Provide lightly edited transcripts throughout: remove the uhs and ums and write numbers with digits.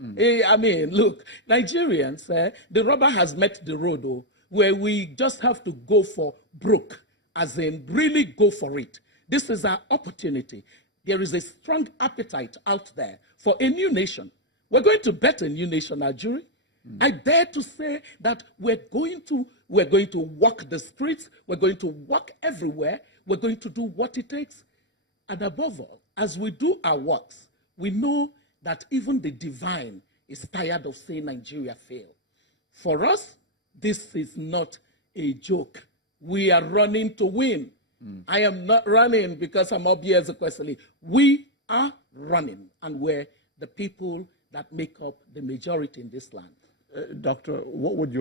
I mean, look, Nigerians, the rubber has met the road, where we just have to go for broke, as in really go for it. This is our opportunity. There is a strong appetite out there for a new nation. We're going to bet a new nation, our jury. I dare to say that we're going to walk the streets, we're going to walk everywhere, we're going to do what it takes. And above all, as we do our works, we know that even the divine is tired of seeing Nigeria fail. For us, this is not a joke. We are running to win. I am not running because I'm up here Ezekwesili. We are running, and we're the people that make up the majority in this land. Doctor, what would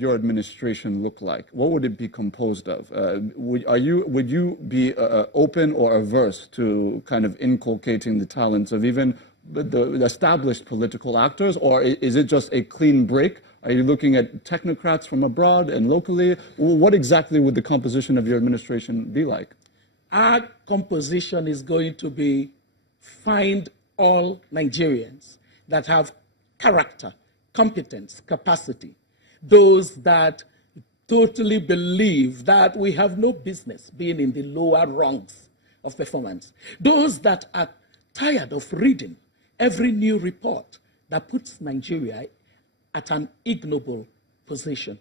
your administration look like? What would it be composed of? Would you be open or averse to kind of inculcating the talents of even the established political actors, or is it just a clean break? Are you looking at technocrats from abroad and locally? What exactly would the composition of your administration be like? Our composition is going to be find all Nigerians that have character, competence, capacity, those that totally believe that we have no business being in the lower rungs of performance, those that are tired of reading every new report that puts Nigeria at an ignoble position.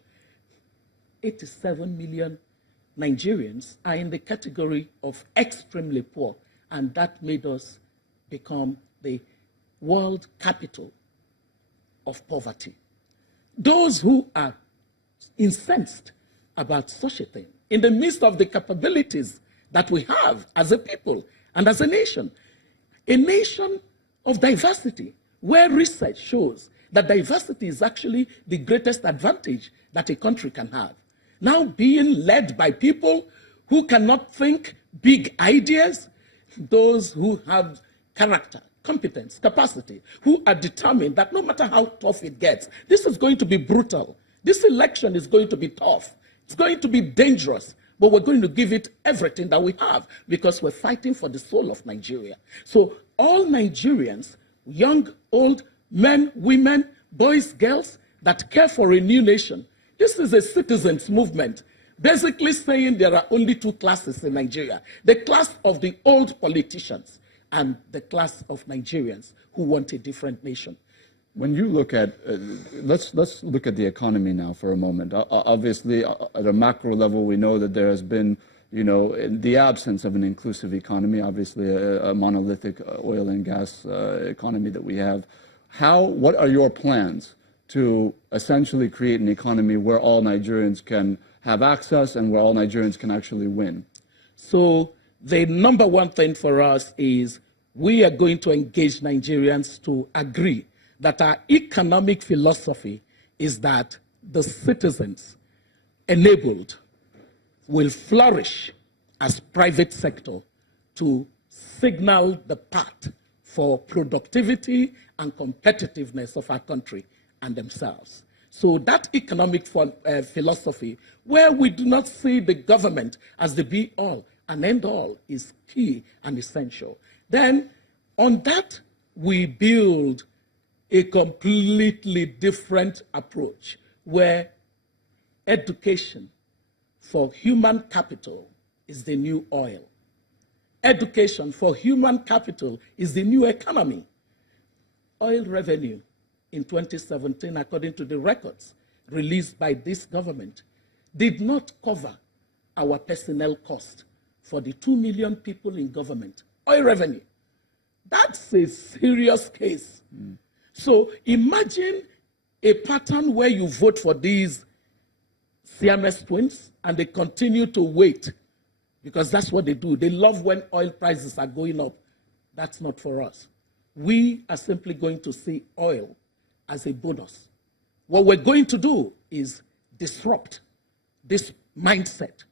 87 million Nigerians are in the category of extremely poor, and that made us become the world capital of poverty. Those who are incensed about such a thing, in the midst of the capabilities that we have as a people and as a nation of diversity, where research shows that diversity is actually the greatest advantage that a country can have. Now being led by people who cannot think big ideas, those who have character, competence, capacity, who are determined that no matter how tough it gets, this is going to be brutal. This election is going to be tough. It's going to be dangerous, but we're going to give it everything that we have because we're fighting for the soul of Nigeria. So all Nigerians, young, old, men, women, boys, girls, that care for a new nation. This is a citizens' movement, basically saying there are only two classes in Nigeria: the class of the old politicians and the class of Nigerians who want a different nation. When you look at, let's look at the economy now for a moment. Obviously, at a macro level, we know that there has been, in the absence of an inclusive economy, obviously a monolithic oil and gas economy that we have. What are your plans to essentially create an economy where all Nigerians can have access and where all Nigerians can actually win? So the number one thing for us is we are going to engage Nigerians to agree that our economic philosophy is that the citizens enabled will flourish as private sector to signal the path for productivity and competitiveness of our country and themselves. So that economic philosophy, where we do not see the government as the be-all and end-all, is key and essential. Then on that, we build a completely different approach where education for human capital is the new oil. Education for human capital is the new economy. Oil revenue in 2017, according to the records released by this government, did not cover our personnel cost for the 2 million people in government. Oil revenue. That's a serious case. So imagine a pattern where you vote for these Siamese twins and they continue to wait because that's what they do. They love when oil prices are going up. That's not for us. We are simply going to see oil as a bonus. What we're going to do is disrupt this mindset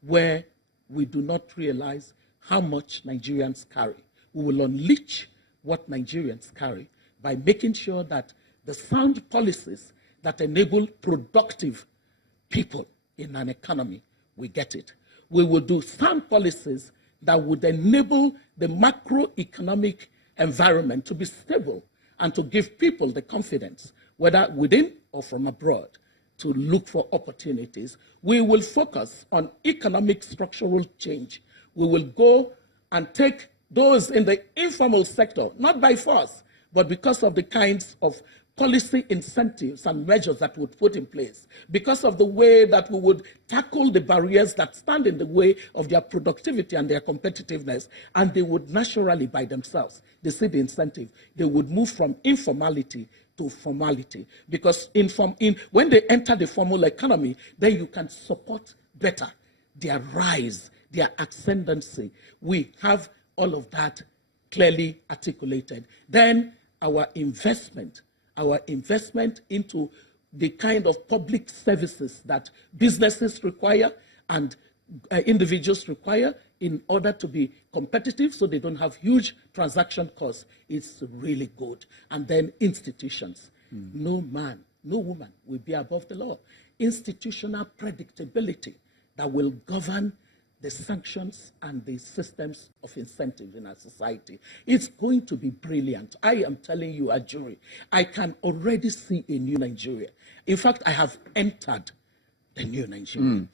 where we do not realize how much Nigerians carry. We will unleash what Nigerians carry by making sure that the sound policies that enable productive people in an economy, we get it. We will do sound policies that would enable the macroeconomic environment to be stable and to give people the confidence, whether within or from abroad, to look for opportunities. We will focus on economic structural change. We will go and take those in the informal sector, not by force, but because of the kinds of policy incentives and measures that we would put in place, because of the way that we would tackle the barriers that stand in the way of their productivity and their competitiveness, and they would naturally by themselves, they see the incentive, they would move from informality to formality, because when they enter the formal economy, then you can support better their rise, their ascendancy. We have all of that clearly articulated. Then our investment into the kind of public services that businesses require and individuals require in order to be competitive, so they don't have huge transaction costs, it's really good. And then institutions. No man, no woman will be above the law. Institutional predictability that will govern the sanctions and the systems of incentives in our society. It's going to be brilliant. I am telling you, a jury, I can already see a new Nigeria. In fact, I have entered the new Nigeria.